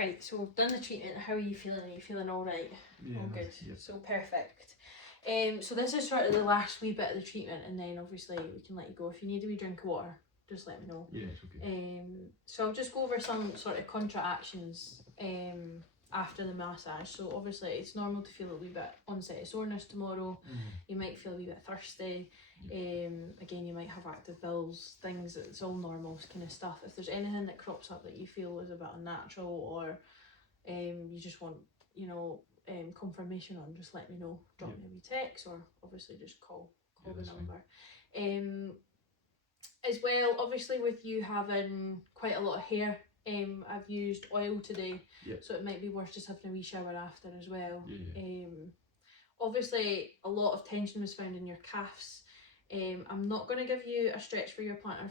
Right, so we've done the treatment. How are you feeling? Are you feeling all right? Yeah, all good. yeah. So perfect. So this is sort of the last wee bit of the treatment, and then obviously we can let you go. If you need a wee drink of water, just let me know. Yeah, it's okay. So I'll just go over some sort of contra actions after the massage. So obviously it's normal to feel a wee bit onset of soreness tomorrow. You might feel a wee bit thirsty. Again, you might have active bowels, things. It's all normal kind of stuff. If there's anything that crops up that you feel is a bit unnatural, or you just want, you know, confirmation on, just let me know. Drop me a wee text, or obviously just call the number. As well, obviously with you having quite a lot of hair, I've used oil today, so it might be worth just having a wee shower after as well. Obviously a lot of tension was found in your calves. I'm not going to give you a stretch for your plantar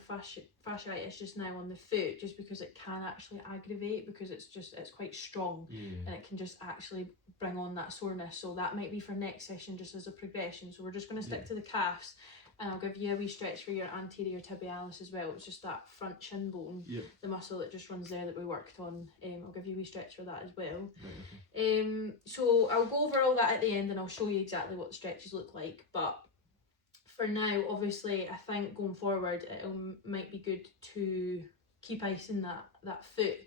fasciitis just now on the foot, just because it can actually aggravate, because it's quite strong, and it can just actually bring on that soreness. So that might be for next session, just as a progression. So we're just going to stick to the calves, and I'll give you a wee stretch for your anterior tibialis as well. It's just that front shin bone, the muscle that just runs there that we worked on. I'll give you a wee stretch for that as well. So I'll go over all that at the end, and I'll show you exactly what the stretches look like. But for now, obviously, I think going forward, it might be good to keep icing that foot,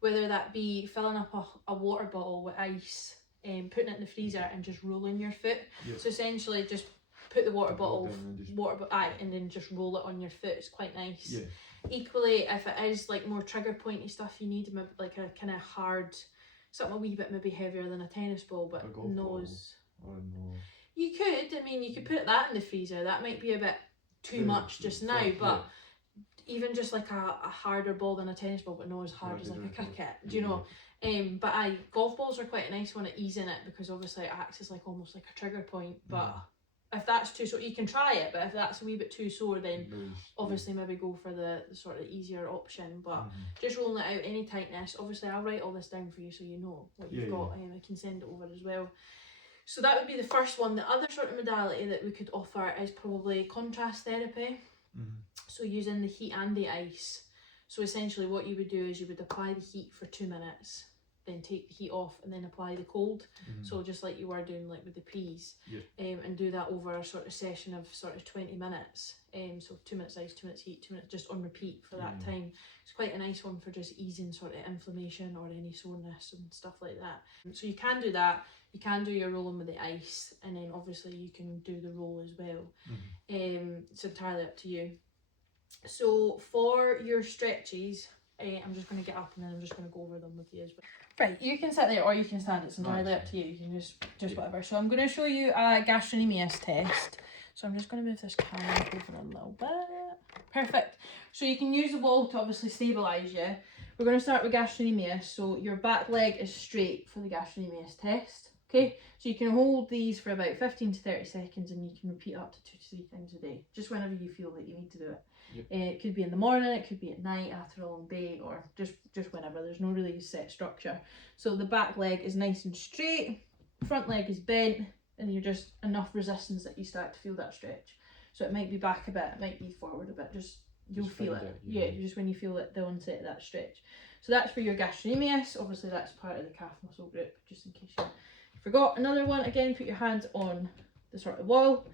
whether that be filling up a water bottle with ice, putting it in the freezer and just rolling your foot. So essentially just put the water bottle, and then just roll it on your foot. It's quite nice. Equally, if it is like more trigger pointy stuff, you need like a kind of hard, something a wee bit maybe heavier than a tennis ball, but nose. You could, I mean, you could put that in the freezer. That might be a bit too much just now, but even just like a harder ball than a tennis ball, but not as hard as like a cricket, do you know? But golf balls are quite a nice one at easing it, because obviously it acts as like almost like a trigger point. But if that's too sore, you can try it, but if that's a wee bit too sore, then obviously maybe go for the sort of easier option. But just rolling it out, any tightness. Obviously I'll write all this down for you so you know what you've got. I can send it over as well. So that would be the first one. The other sort of modality that we could offer is probably contrast therapy. So using the heat and the ice. So essentially what you would do is you would apply the heat for 2 minutes, then take the heat off, and then apply the cold. So just like you were doing like with the peas, and do that over a sort of session of sort of 20 minutes. So 2 minutes ice, 2 minutes heat, 2 minutes just on repeat for that time. It's quite a nice one for just easing sort of inflammation or any soreness and stuff like that. So you can do that. You can do your rolling with the ice, and then obviously you can do the roll as well. It's entirely up to you. So for your stretches, I'm just going to get up and then I'm just going to go over them with you as well. Right, you can sit there or you can stand. It's entirely up to you. You can just whatever. So I'm going to show you a gastrocnemius test. So I'm just going to move this camera over a little bit. Perfect. So you can use the wall to obviously stabilise you. We're going to start with gastrocnemius. So your back leg is straight for the gastrocnemius test. Okay, so you can hold these for about 15 to 30 seconds, and you can repeat up to 2 to 3 times a day, just whenever you feel that you need to do it. It could be in the morning, it could be at night after a long day, or just whenever. There's no really set structure. So the back leg is nice and straight, front leg is bent, and you're just enough resistance that you start to feel that stretch. So it might be back a bit, it might be forward a bit, you'll feel it. Just when you feel it, the onset of that stretch. So that's for your gastrocnemius. Obviously that's part of the calf muscle group, just in case you forgot. Another one, again, put your hands on the sort of wall,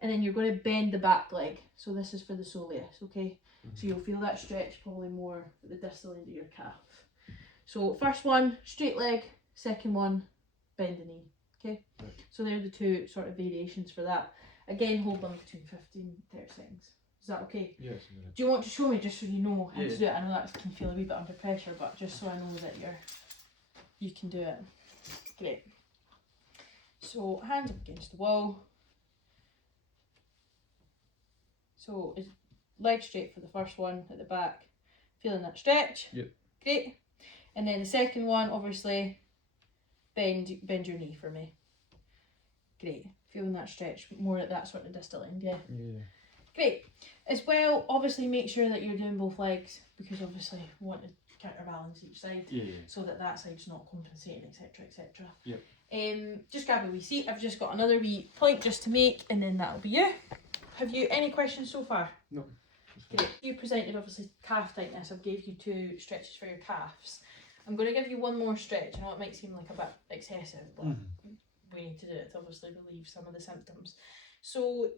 and then you're going to bend the back leg. So this is for the soleus, okay? So you'll feel that stretch probably more at the distal end of your calf. So first one, straight leg. Second one, bend the knee, okay? So they're the two sort of variations for that. Again, hold them between 15 and 30 seconds. Is that okay? Yes. Do you want to show me, just so you know how to do it? I know that can feel a wee bit under pressure, but just so I know that you can do it. Great. So hands up against the wall. So is leg straight for the first one at the back. Feeling that stretch? Great. And then the second one, obviously, bend your knee for me. Great. Feeling that stretch more at that sort of distal end, yeah? Great. As well, obviously make sure that you're doing both legs, because obviously you want to counterbalance each side, so that side's not compensating, etc, etc. Just grab a wee seat. I've just got another wee point just to make, and then that'll be you. Have you any questions so far? No. Great. You presented obviously calf tightness. I've gave you 2 stretches for your calves. I'm going to give you one more stretch. I know it might seem like a bit excessive, but we need to do it to obviously relieve some of the symptoms. So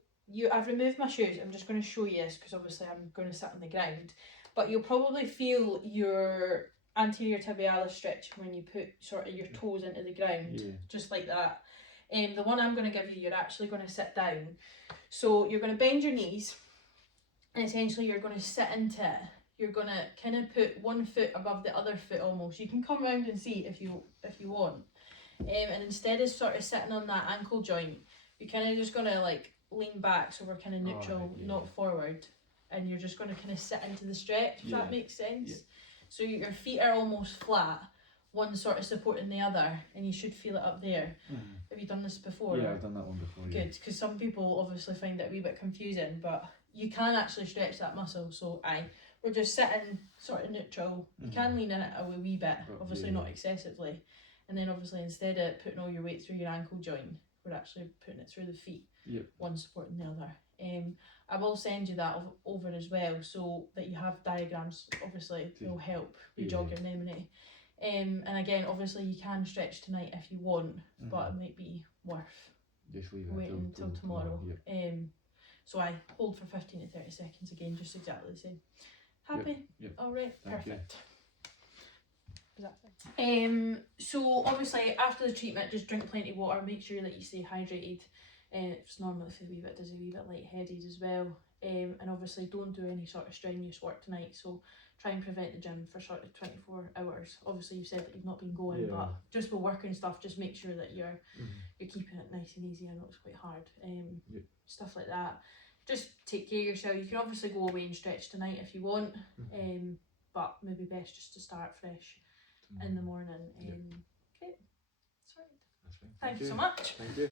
I've removed my shoes. I'm just going to show you this because obviously I'm going to sit on the ground. But you'll probably feel your anterior tibialis stretch when you put sort of your toes into the ground, just like that. The one I'm going to give you, you're actually going to sit down. So you're going to bend your knees, and essentially you're going to sit into it. You're going to kind of put one foot above the other foot almost. You can come round and see if you want. And instead of sort of sitting on that ankle joint, you're kind of just going to like lean back so we're kind of neutral, not forward. And you're just going to kind of sit into the stretch, if that makes sense. So your feet are almost flat, one sort of supporting the other, and you should feel it up there. Have you done this before? Yeah, I've done that one before. Good, because some people obviously find it a wee bit confusing, but you can actually stretch that muscle. So we're just sitting sort of neutral. You can lean in it a wee bit, obviously not excessively. And then obviously instead of putting all your weight through your ankle joint, we're actually putting it through the feet, one supporting the other. I will send you that over as well, so that you have diagrams. Obviously they'll help you jog your memory. And again, obviously you can stretch tonight if you want, but it might be worth waiting till tomorrow. So I hold for 15 to 30 seconds again, just exactly the same. Happy? Yep. All right, perfect. You. So obviously after the treatment, just drink plenty of water, make sure that you stay hydrated. It's normal if you're a wee bit dizzy, a wee bit lightheaded as well. And obviously don't do any sort of strenuous work tonight, so try and prevent the gym for sort of 24 hours. Obviously you've said that you've not been going, but just with work and stuff, just make sure that you're keeping it nice and easy. I know it's quite hard. Stuff like that. Just take care of yourself. You can obviously go away and stretch tonight if you want, but maybe best just to start fresh in the morning. Okay, sorry. That's fine. Thank you so much. Thank you.